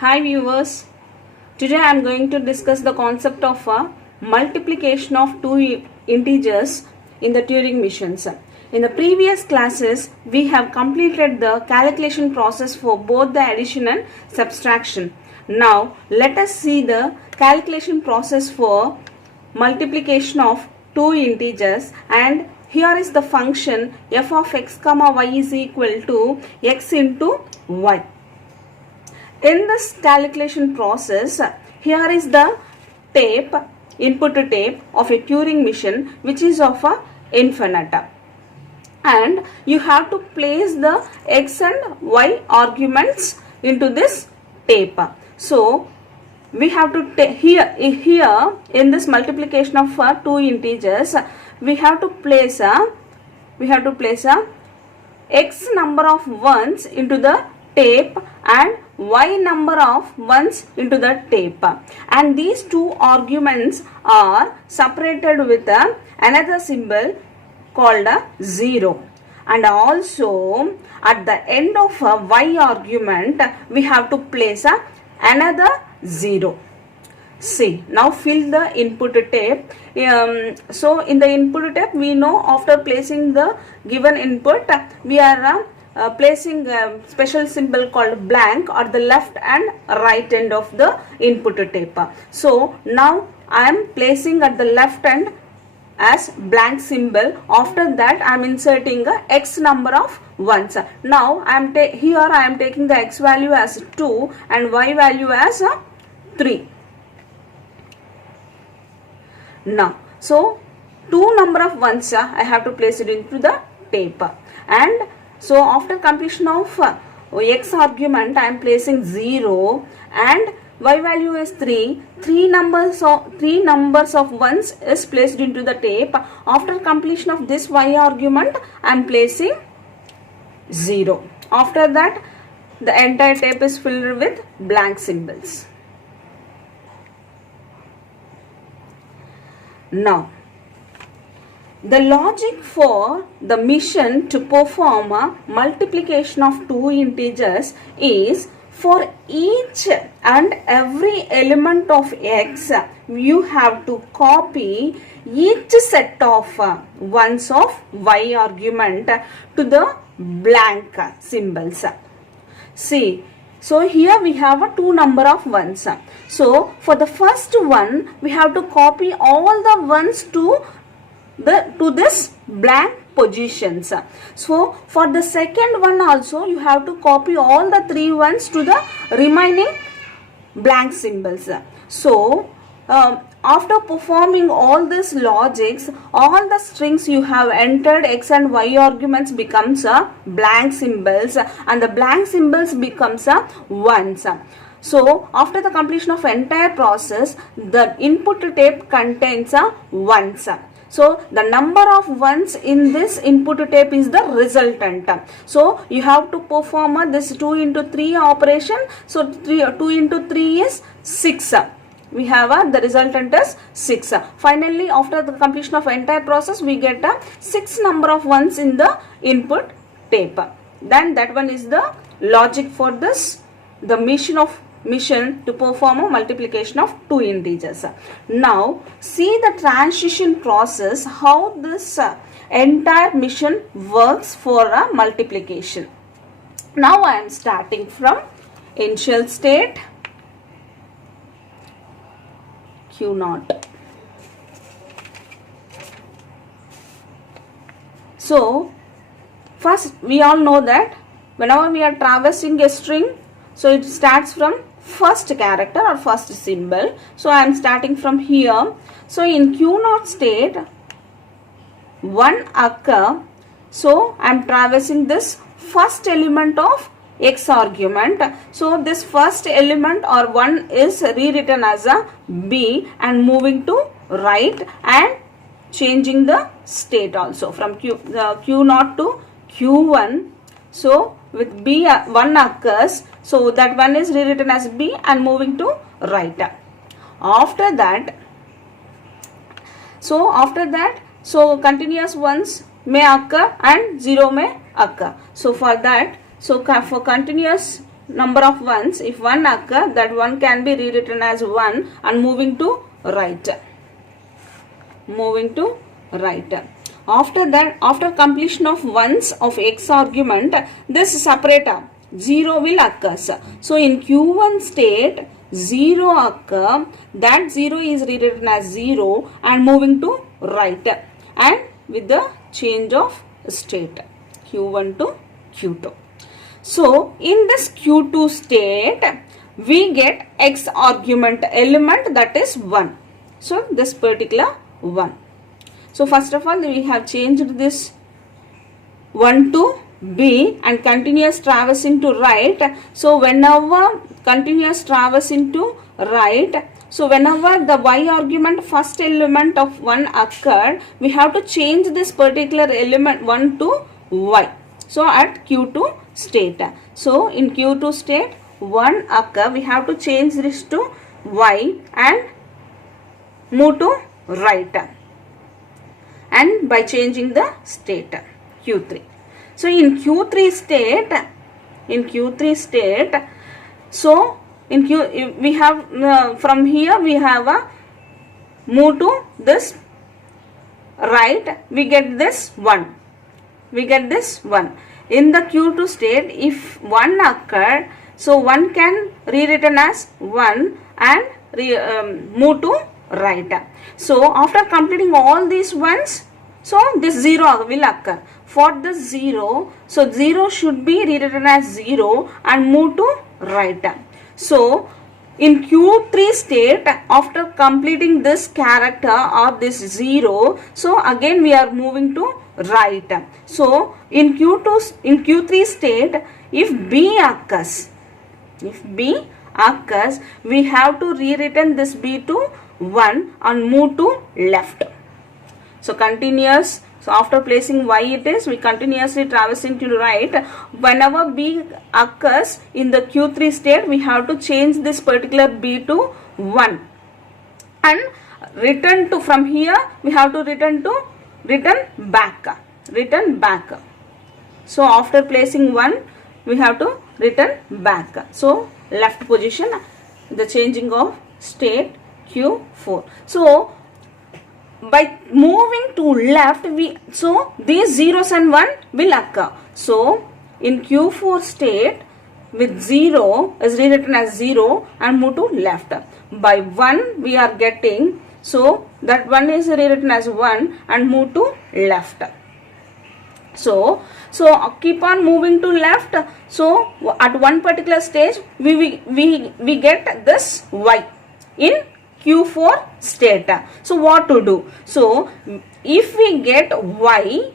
Hi viewers, today I am going to discuss the concept of multiplication of two integers in the Turing missions. In the previous classes, we have completed the calculation process for both the addition and subtraction. Now, let us see the calculation process for multiplication of two integers, and here is the function f of x comma y is equal to x into y. In this calculation process, here is the tape, input tape of a Turing machine which is of a infinite, and you have to place the x and y arguments into this tape. So we have to here in this multiplication of two integers, we have to place a x number of ones into the tape and y number of ones into the tape, and these two arguments are separated with another symbol called a 0, and also at the end of a y argument we have to place another 0. See, now fill the input tape. So in the input tape, we know after placing the given input, we are placing a special symbol called blank at the left and right end of the input tape. So now I am placing at the left end as blank symbol. After that I am inserting a x number of ones. Now I am taking the x value as 2 and y value as 3. Now, so 2 number of ones I have to place it into the tape, and so after completion of x argument I am placing 0 and y value is 3. 3 numbers of ones is placed into the tape. After completion of this y argument I am placing 0. After that the entire tape is filled with blank symbols. Now, the logic for the mission to perform a multiplication of two integers is for each and every element of x, you have to copy each set of ones of y argument to the blank symbols. See, so here we have a 2 number of ones. So for the first one, we have to copy all the ones to this blank positions. So for the second one also, you have to copy all the 3 ones to the remaining blank symbols. So after performing all these logics, all the strings you have entered x and y arguments becomes blank symbols, and the blank symbols becomes ones. So after the completion of entire process, the input tape contains ones. So the number of ones in this input tape is the resultant. So you have to perform this 2 into 3 operation. So 2 into 3 is 6. We have the resultant is 6. Finally, after the completion of entire process, we get a 6 number of ones in the input tape. Then that one is the logic for this, the mission to perform a multiplication of two integers. Now see the transition process, how this entire mission works for a multiplication. Now I am starting from initial state Q0. So first we all know that whenever we are traversing a string, so it starts from first character or first symbol. So I am starting from here. So in Q0 state, 1 occur. So I am traversing this first element of x argument. So this first element or 1 is rewritten as a b and moving to right and changing the state also from Q0 to Q1. So with b 1 occurs, so that one is rewritten as b and moving to right. After that, so continuous ones may occur and 0 may occur. So for that, so for continuous number of ones, if 1 occur, that 1 can be rewritten as 1 and moving to right. Moving to right. After that, after completion of ones of x argument, this separator 0 will occur. So in Q1 state 0 occur, that 0 is rewritten as 0 and moving to right, and with the change of state Q1 to Q2. So in this Q2 state we get x argument element, that is 1. So this particular 1. So first of all we have changed this 1 to B and continuous traversing to right. So whenever continuous traversing to right, so whenever the y argument first element of 1 occurred, we have to change this particular element 1 to y. So at Q2 state. So in Q2 state 1 occur, we have to change this to y and move to right, and by changing the state Q3. So in Q3 state, so in Q we have from here we have a move to this right, we get this 1. We get this 1. In the Q2 state, if 1 occurred, so 1 can rewritten as 1 and move to right. So after completing all these ones, so this 0 will occur. For this 0, so 0 should be rewritten as 0 and move to right. So in Q3 state, after completing this character or this 0, so again we are moving to right. So in Q3 state, if B occurs, we have to rewritten this B to 1 and move to left. So continuous, so after placing y it is, we continuously traversing to the right. Whenever B occurs in the Q3 state, we have to change this particular B to 1 and return to, from here we have to return back. So after placing 1, we have to return back. So left position, the changing of state Q4. So by moving to left, so these zeros and 1 will occur. So in Q4 state, with 0 is rewritten as 0 and move to left. By 1 we are getting, so that 1 is rewritten as 1 and move to left. So keep on moving to left. So at one particular stage we get this y in Q4 state. So what to do? So if we get y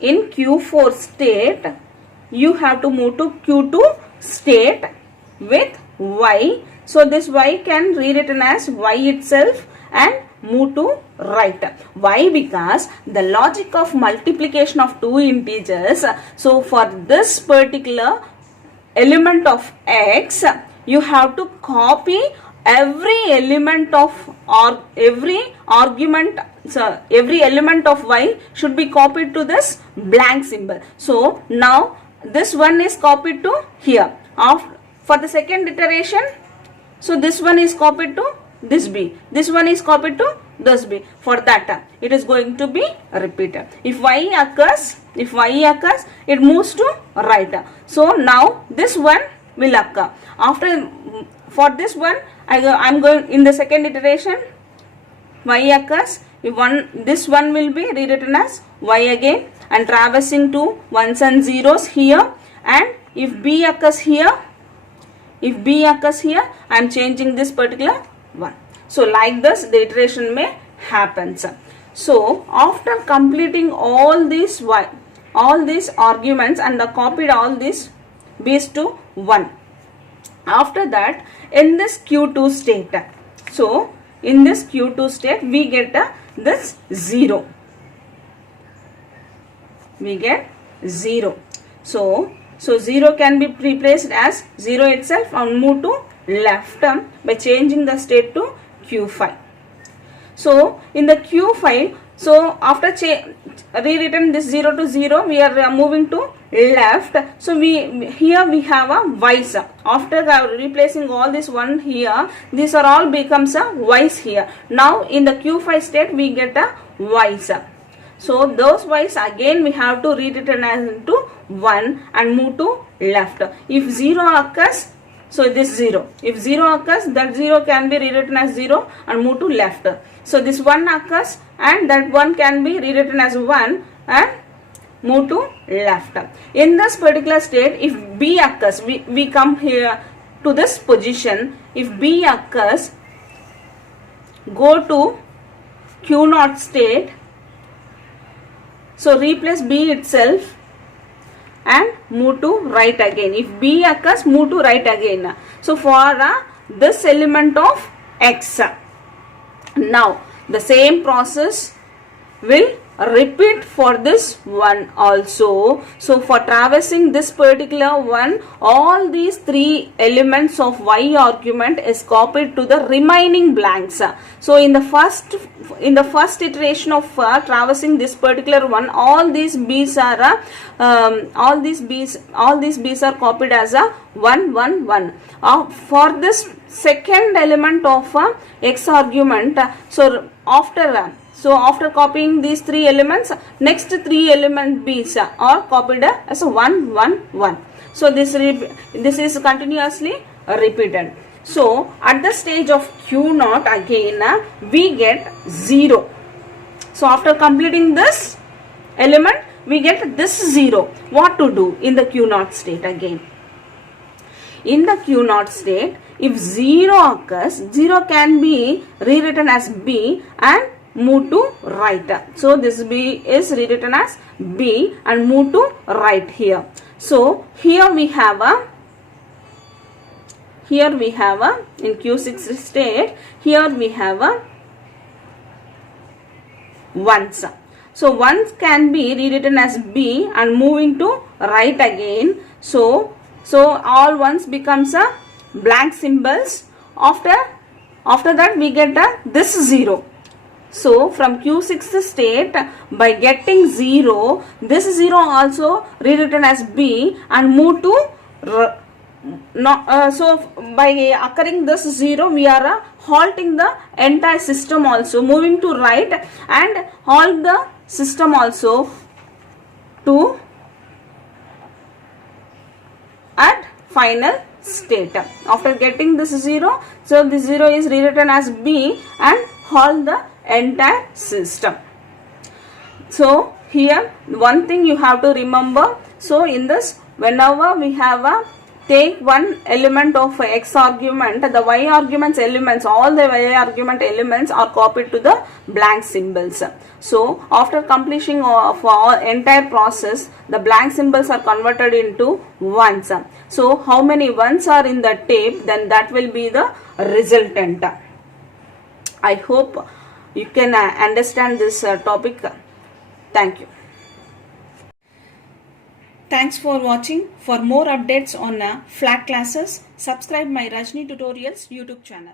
in Q4 state, you have to move to Q2 state with y. So this y can rewritten as y itself and move to right. Why? Because the logic of multiplication of two integers, so for this particular element of x, you have to copy every element of, or every argument, so every element of y should be copied to this blank symbol. So now this one is copied to here. For the second iteration, so this one is copied to this b, this one is copied to this b. For that it is going to be repeated. If y occurs, it moves to right. So now this one will occur. After, for this one, I am going in the second iteration, y occurs. If this one will be rewritten as y again and traversing to ones and zeros here. And if b occurs here, I am changing this particular one. So like this the iteration may happens. So after completing all these arguments and the copied all these b's to 1, after that in this Q2 state, so in this Q2 state we get this 0. We get 0. So 0 can be replaced as 0 itself and move to left by changing the state to Q5. So in the Q5, so after rewritten this 0 to 0, we are moving to left. So here we have a y's. After replacing all this 1 here, these are all becomes a y's here. Now in the Q5 state we get a y's. So those y's again we have to rewritten as into 1 and move to left. If 0 occurs, so this 0. If 0 occurs, that 0 can be rewritten as 0 and move to left. So this 1 occurs and that 1 can be rewritten as 1 and move to left. In this particular state, if B occurs, we come here to this position. If B occurs, go to Q0 state. So replace B itself and move to right again. If B occurs, move to right again. So for this element of X. Now the same process will repeat for this one also. So for traversing this particular one, all these 3 elements of Y argument is copied to the remaining blanks. So in the first iteration of traversing this particular one, all these B's are copied as a 1 1 1. For this second element of X argument, so after copying these 3 elements, next 3 element B's are copied as a 1 1 1. So this is continuously repeated. So at the stage of Q0 again we get 0. So after completing this element we get this 0. What to do in the Q0 state again? In the Q0 state, if 0 occurs, 0 can be rewritten as B and move to right. So this B is rewritten as B and move to right here. So here we have a in Q6 state, here we have a ones. So ones can be rewritten as B and moving to right again. So all ones becomes a blank symbols. After that we get this 0. So from Q6 state, by getting 0, this 0 also rewritten as B and move to so by occurring this 0, we are halting the entire system also, moving to right and halt the system also to at final state. After getting this 0, so this 0 is rewritten as B and halt the entire system. So here one thing you have to remember. So in this, whenever we have a take one element of X argument, the Y arguments elements, all the Y argument elements are copied to the blank symbols. So after completion of our entire process, the blank symbols are converted into ones. So how many ones are in the tape, then that will be the resultant. I hope you can understand this topic. Thank you. Thanks for watching. For more updates on flat classes, subscribe my Rajni Tutorials YouTube channel.